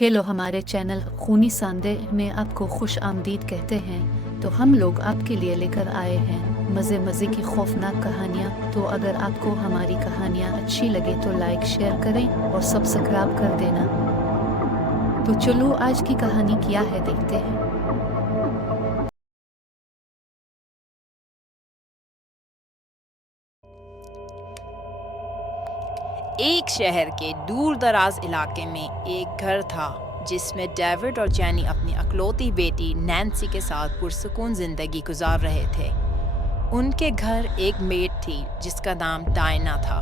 Hello, हमारे channel खूनी सांदे में आपको खुश आमदीद कहते हैं। तो हम लोग आपके लिए लेकर आए हैं मज़े मज़े की खौफनाक कहानियाँ। तो अगर आपको हमारी कहानियाँ अच्छी लगे तो लाइक शेयर करें और सब्सक्राइब कर देना। तो चलो आज की कहानी क्या है देखते हैं। एक शहर के दूर दराज इलाके में एक घर था जिसमें डेविड और जैनी अपनी अकलौती बेटी नैन्सी के साथ पुरसुकून जिंदगी गुजार रहे थे। उनके घर एक मेड थी जिसका नाम डायना था।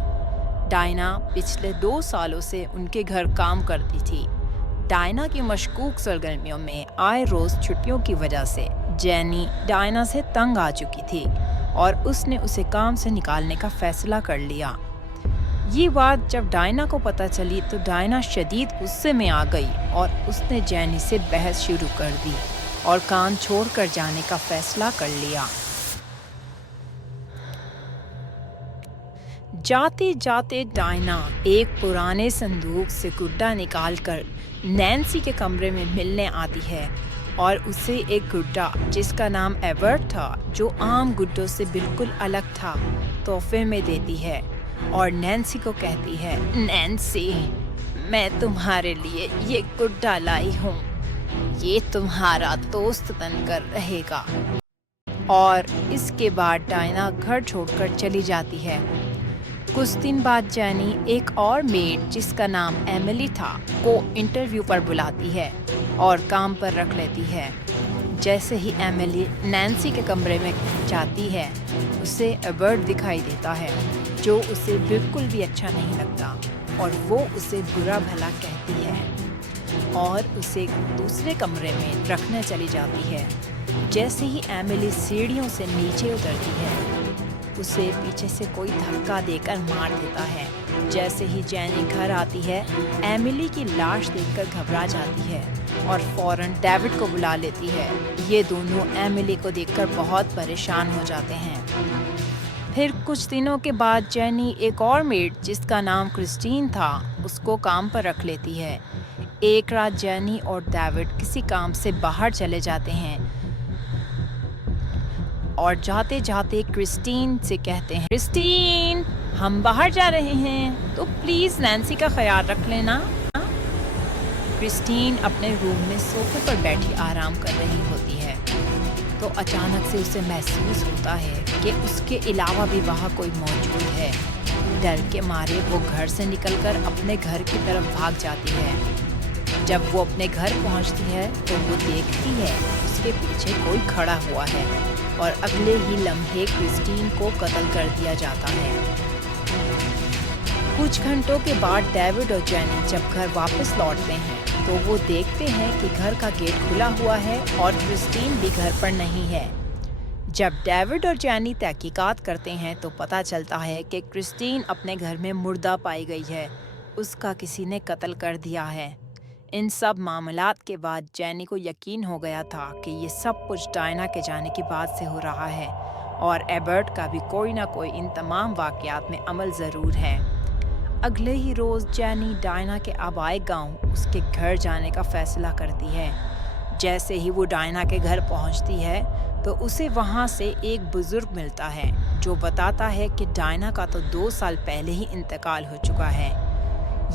डायना पिछले 2 सालों से उनके घर काम करती थी। डायना की मशकूक सरगर्मियों में आए रोज छुट्टियों की वजह से जैनी डायना से तंग आ चुकी थी और उसने उसे काम से निकालने का फैसला कर लिया। ये बात जब डायना को पता चली तो डायना शदीद गुस्से में आ गई और उसने जैनी से बहस शुरू कर दी और काम छोड़कर जाने का फैसला कर लिया। जाते जाते डायना एक पुराने संदूक से गुड्डा निकालकर नैन्सी के कमरे में मिलने आती है और उसे एक गुड्डा जिसका नाम एबर्ट था, जो आम गुड्डों से बिल्कुल अलग था, तोहफे में देती है और नैन्सी को कहती है, नैन्सी, मैं तुम्हारे लिए ये गुड्डा लाई हूँ। ये तुम्हारा दोस्त बनकर रहेगा। और इसके बाद डायना घर छोड़कर चली जाती है। कुछ दिन बाद जैनी एक और मेड जिसका नाम एमिली था को इंटरव्यू पर बुलाती है और काम पर रख लेती है। जैसे ही एमिली नैन्सी के कमरे में जाती है, उसे एबर्ट दिखाई देता है जो उसे बिल्कुल भी अच्छा नहीं लगता और वो उसे बुरा भला कहती है और उसे दूसरे कमरे में रखने चली जाती है। जैसे ही एमिली सीढ़ियों से नीचे उतरती है, उसे पीछे से कोई धक्का देकर मार देता है। जैसे ही जैनी घर आती है, एमिली की लाश देखकर घबरा जाती है और फौरन डेविड को बुला लेती है। ये दोनों एमिली को देखकर बहुत परेशान हो जाते हैं। फिर कुछ दिनों के बाद जैनी एक और मेड जिसका नाम क्रिस्टीन था उसको काम पर रख लेती है। एक रात जैनी और डेविड किसी काम से बाहर चले जाते हैं और जाते जाते क्रिस्टीन से कहते हैं, क्रिस्टीन, हम बाहर जा रहे हैं तो प्लीज़ नैन्सी का ख्याल रख लेना। क्रिस्टीन अपने रूम में सोफे पर बैठी आराम कर रही होती है तो अचानक से उसे महसूस होता है कि उसके अलावा भी वहाँ कोई मौजूद है। डर के मारे वो घर से निकलकर अपने घर की तरफ भाग जाती है। जब वो अपने घर पहुँचती है तो वो देखती है उसके पीछे कोई खड़ा हुआ है और अगले ही लम्हे क्रिस्टीन को कत्ल कर दिया जाता है। कुछ घंटों के बाद डेविड और जैनी जब घर वापस लौटते हैं तो वो देखते हैं कि घर का गेट खुला हुआ है और क्रिस्टीन भी घर पर नहीं है। जब डेविड और जैनी तहकीकात करते हैं तो पता चलता है कि क्रिस्टीन अपने घर में मुर्दा पाई गई है। उसका किसी ने कत्ल कर दिया है। इन सब मामलात के बाद जैनी को यकीन हो गया था कि ये सब कुछ डायना के जाने के बाद से हो रहा है और एबर्ट का भी कोई ना कोई इन तमाम वाक़यात में अमल ज़रूर है। अगले ही रोज़ जैनी डायना के आबाई गांव उसके घर जाने का फ़ैसला करती है। जैसे ही वो डायना के घर पहुंचती है तो उसे वहां से एक बुज़ुर्ग मिलता है जो बताता है कि डायना का तो 2 साल पहले ही इंतकाल हो चुका है।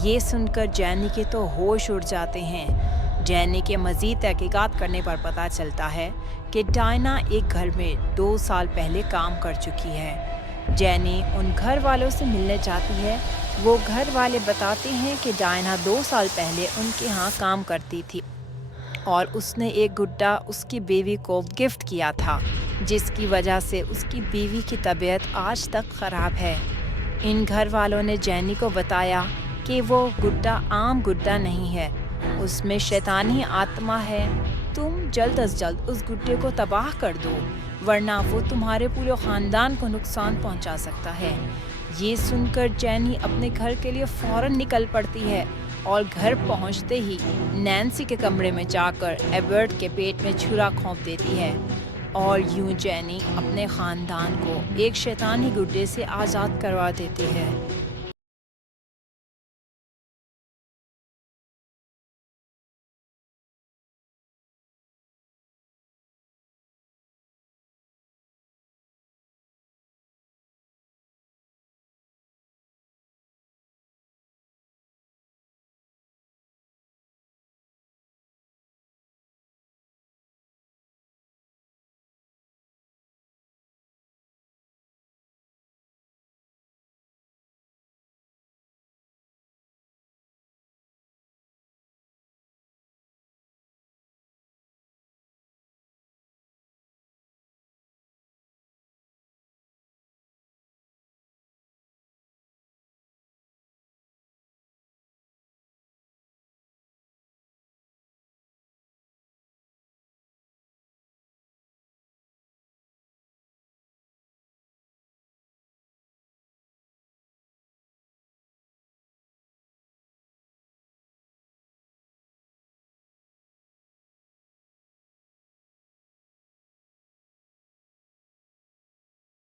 ये सुनकर जैनी के तो होश उड़ जाते हैं। जैनी के मज़ीद तहकीकात करने पर पता चलता है कि डायना एक घर में 2 साल पहले काम कर चुकी है। जैनी उन घर वालों से मिलने जाती है। वो घर वाले बताते हैं कि डायना 2 साल पहले उनके यहाँ काम करती थी और उसने एक गुड्डा उसकी बीवी को गिफ्ट किया था, जिसकी वजह से उसकी बीवी की तबीयत आज तक ख़राब है। इन घर वालों ने जैनी को बताया कि वो गुड्डा आम गुड्डा नहीं है, उसमें शैतानी आत्मा है। तुम जल्द अज जल्द उस गुड्डे को तबाह कर दो, वरना वो तुम्हारे पूरे ख़ानदान को नुकसान पहुंचा सकता है। ये सुनकर जैनी अपने घर के लिए फ़ौरन निकल पड़ती है और घर पहुंचते ही नैन्सी के कमरे में जाकर एबर्ट के पेट में छुरा घोंप देती है और यूं जैनी अपने ख़ानदान को एक शैतानी गुड्डे से आज़ाद करवा देती है।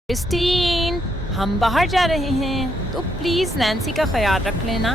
क्रिस्टीन, हम बाहर जा रहे हैं तो प्लीज नैन्सी का ख्याल रख लेना।